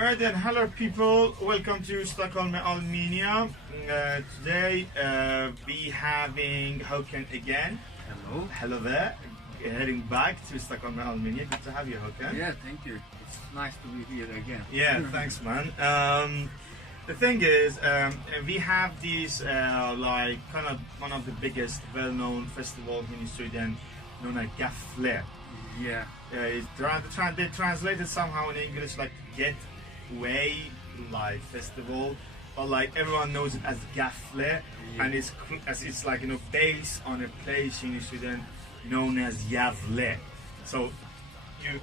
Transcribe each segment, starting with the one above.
Alright then, hello people, welcome to Stockholm Mania. Today we having Håkan again. Hello. Hello there, heading back to Stockholm Mania. Good to have you, Håkan. Yeah, thank you. It's nice to be here again. Yeah, thanks man. The thing is, we have this like kind of one of the biggest well-known festivals in Sweden known as Gefle. Yeah. They translated somehow in English like Getaway Live Festival, but like everyone knows it as Gefle, Yeah. and it's like, you know, based on a place in Sweden known as Gävle. So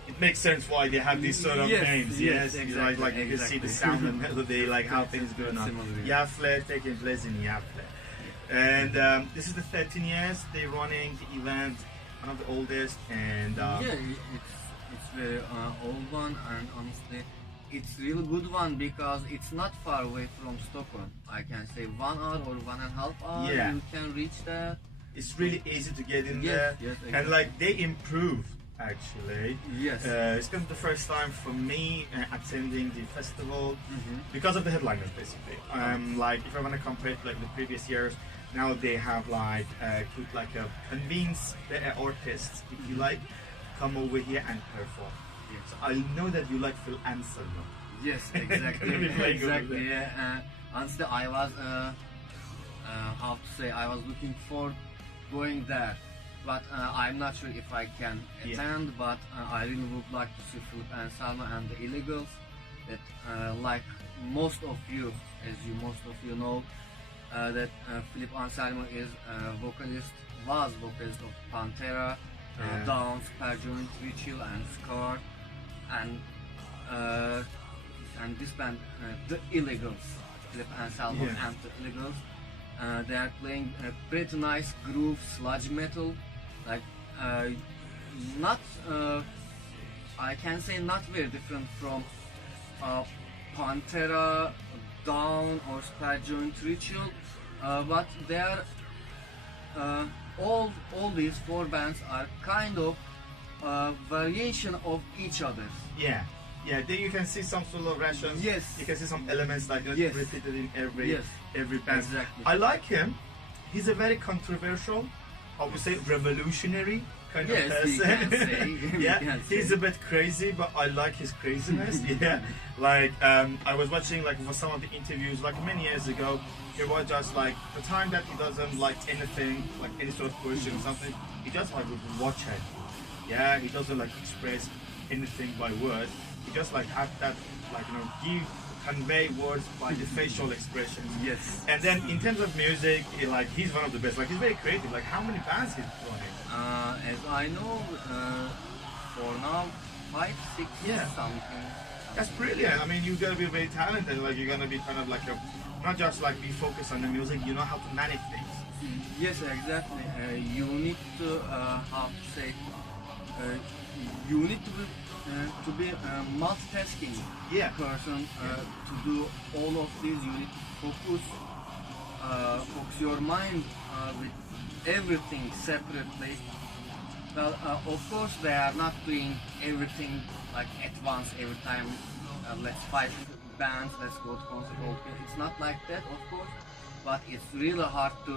it makes sense why they have these sort of names. Yes, exactly, like you can see the sound and melody, like how things going on. Similar. Gävle taking place in Gävle, and this is the 13 years they're running the event. One of the oldest, and yeah, it's very old one, and honestly, it's really good one because it's not far away from Stockholm. I can say 1 hour or 1.5 hours. Yeah. You can reach there. it's really easy to get in Yes, there, yes, and exactly. like they improved actually. Yes. It's kind of the first time for me attending the festival because of the headliners, basically. Like if I want to compare it like the previous years, now they have like could like convince the artists, if you like, come over here and perform. Yes. So I know that you like Phil Anselmo. Yes, exactly. Gonna be playing over Exactly. there. Yeah. Honestly, I was how to say, I was looking for going there, but I'm not sure if I can attend. But I really would like to see Philip Anselmo and the Illegals. That like most of you know, that Philip Anselmo is was vocalist of Pantera, Down, Superjoint, Ritual, and Scar, and this band, the Illegals, Philip Anselmo and the Illegals. They are playing a pretty nice groove sludge metal, like not I can say not very different from Pantera, Down, or Superjoint, Ritual, but they are all these four bands are kind of variation of each other. Yeah, then you can see some sort of rations. Yes. You can see some elements like that Yes. repeated in every Yes. band. Exactly. I like him. He's a very controversial, I would say revolutionary kind Yes, of person. you can say. You Yeah, can he's say. a bit crazy, but I like his craziness. Yeah, like I was watching like for some of the interviews like many years ago. It was just like the time that he doesn't like anything, like any sort of question or something. He just like would watch it. Yeah, he doesn't like express anything by words. He just like have that, like, you know, convey words by the facial expressions. Yes. And then in terms of music, he's one of the best. Like he's very creative. Like how many bands he's running? As I know, for now, 5, 6, Yeah. something. That's brilliant. I mean, you gotta be very talented. Like you're gonna be kind of like not just like be focused on the music. You know how to manage things. Yes, exactly. You need to how to say, you need to be multitasking person to do all of these. You need to focus your mind with everything separately. Well, of course, they are not doing everything like at once every time. Let's 5 bands, let's go to concert. Okay, it's not like that, of course, but it's really hard to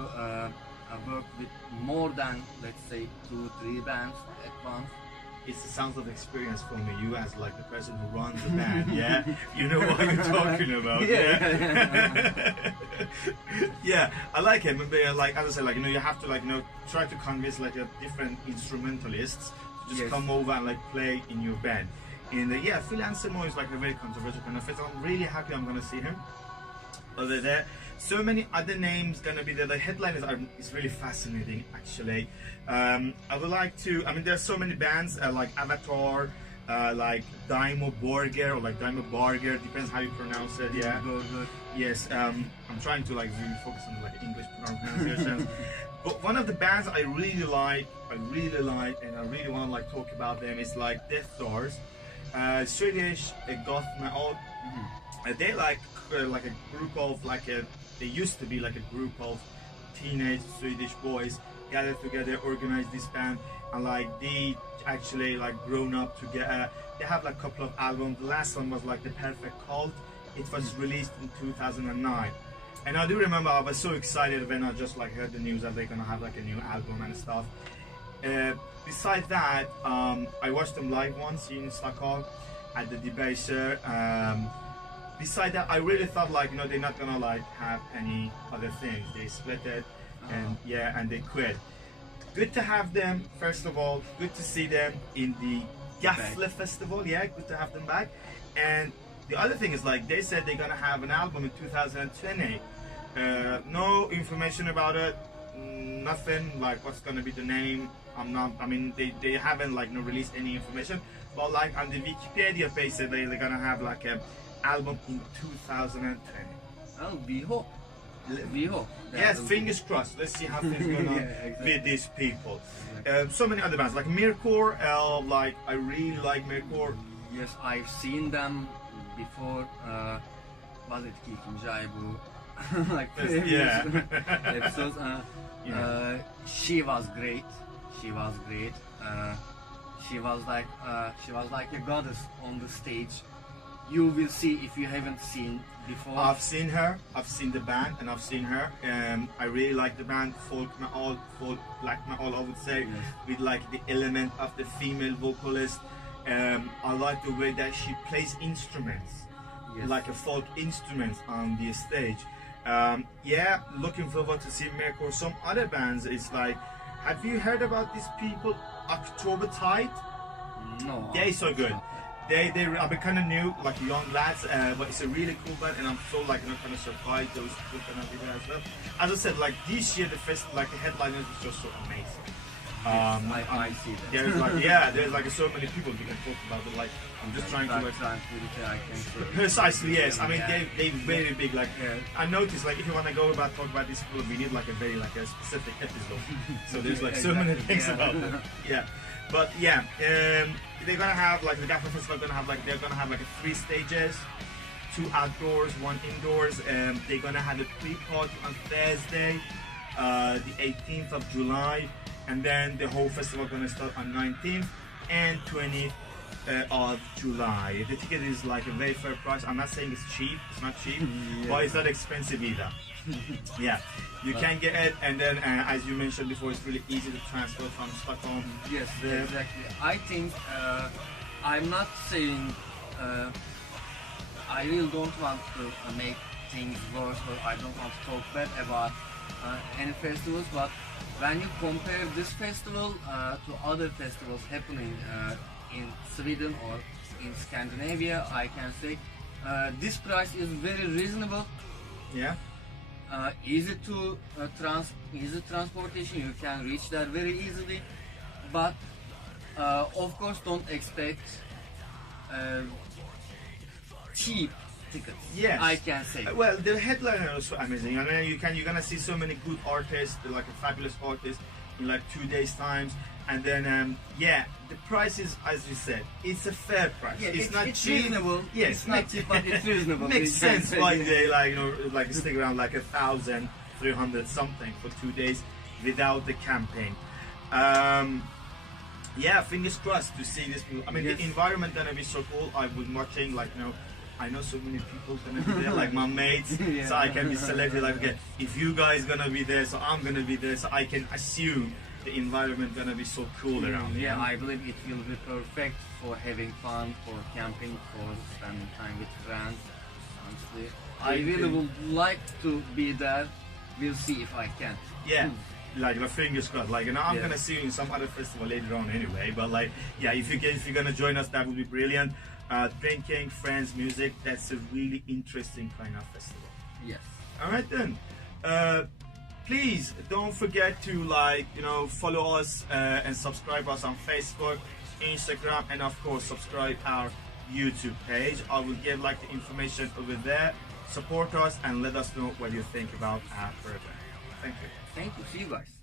work with more than, let's say, 2, 3 bands at once. It's the sounds of experience for me. You as like the person who runs the band, yeah, you know what you're talking about. Yeah, yeah, I like him. But like as I said, like, you know, you have to like, you know, try to convince like a different instrumentalists to just come over and like play in your band. And yeah, Phil Anselmo is like a very controversial kind of fit. I'm really happy I'm gonna see him over there. So many other names gonna be there. The headliners are, it's really fascinating actually. I would like to, I mean there's so many bands like Avatar, like Daimo Borger or like Daimo Barger, depends how you pronounce it. Yeah. Good. Yes. I'm trying to like really focus on like English pronunciations. But one of the bands I really like, and I really want to like talk about them is like Death Stars, Swedish goth metal. They like a group of like they used to be like a group of teenage Swedish boys gathered together, organized this band, and like they actually like grown up together. They have like a couple of albums. The last one was like The Perfect Cult. It was released in 2009. And I do remember I was so excited when I just like heard the news that they're gonna have like a new album and stuff. Besides that, I watched them live once in Stockholm at the Debaser. Besides that, I really thought like, you know, they're not gonna like have any other things. They split it, and yeah, and they quit. Good to have them, first of all. Good to see them in the Gefle Festival. Yeah, good to have them back. And the other thing is like they said they're gonna have an album in 2020. No information about it. Nothing like what's gonna be the name. I mean, they haven't like released any information. But like on the Wikipedia page, said they're gonna have like an album in 2020. Oh, we hope. We hope. Yes, fingers crossed. Let's see how things going on with these people. So many other bands like Mirkor. Like I really like Mirkor. Yes, I've seen them before. Was it ikinci ay bu? Like yeah. episodes. She was great. She was great. She was like a goddess on the stage. You will see if you haven't seen before. I've seen her. I've seen the band, and I've seen her. I really like the band, folk black metal, I would say, with like the element of the female vocalist. I like the way that she plays instruments, like a folk instruments on the stage. Yeah, looking forward to see Mirkor. Some other bands, it's like, have you heard about these people? October Tide? No. They're so good. They are kind of new, like young lads, but it's a really cool band, and I'm so like kind of surprised those people gonna be there as well. As I said, like this year the headliners is just so amazing. I see that. There's like there's like so many people we can talk about. But like I'm just trying to precisely yes. I mean they very big. Like I noticed like if you want to go talk about these people, we need like a very like a specific episode. So there's like so many things about them. Yeah, but yeah. They're gonna have like the Gefle Festival. They're gonna have like 3 stages, 2 outdoors, 1 indoors. They're gonna have a pre-party on Thursday, the 18th of July, and then the whole festival gonna start on 19th and 20th of July. The ticket is like a very fair price. I'm not saying it's cheap. It's not cheap, but it's not expensive either. Yeah, you can get it, and then as you mentioned before, it's really easy to transfer from Stockholm. Yes, exactly. I think I'm not saying I really don't want to make things worse, or I don't want to talk bad about any festivals, but when you compare this festival to other festivals happening in Sweden or in Scandinavia, I can say this price is very reasonable. Yeah. Easy transportation, you can reach there very easily, but of course don't expect cheap tickets. Yes, I can say. Well, the headliner is so amazing. I mean, you're gonna see so many good artists, like a fabulous artist in like 2 days times, and then yeah, the price is, as you said, it's a fair price. Yeah, it's not it's cheap. Reasonable. Yes, it's not cheap, but it's reasonable. Makes sense why they like like stick around like 1,300 something for 2 days without the campaign. Yeah, fingers crossed to see this. I mean, the environment gonna be so cool. I was watching like I know so many people gonna be there, like my mates, so I can be selected. Like, okay, if you guys gonna be there, so I'm gonna be there, so I can assume the environment gonna be so cool around. Yeah, I believe it will be perfect for having fun, for camping, for spending time with friends. Honestly, I really would like to be there. We'll see if I can. Yeah. Like fingers crossed. Like I'm gonna see you in some other festival later on anyway. But like, yeah, if you're gonna join us, that would be brilliant. Drinking, friends, music. That's a really interesting kind of festival. Yes. All right then. Please don't forget to follow us and subscribe us on Facebook, Instagram, and of course subscribe our YouTube page. I will give like the information over there. Support us and let us know what you think about our program. Thank you. Thank you. See you guys.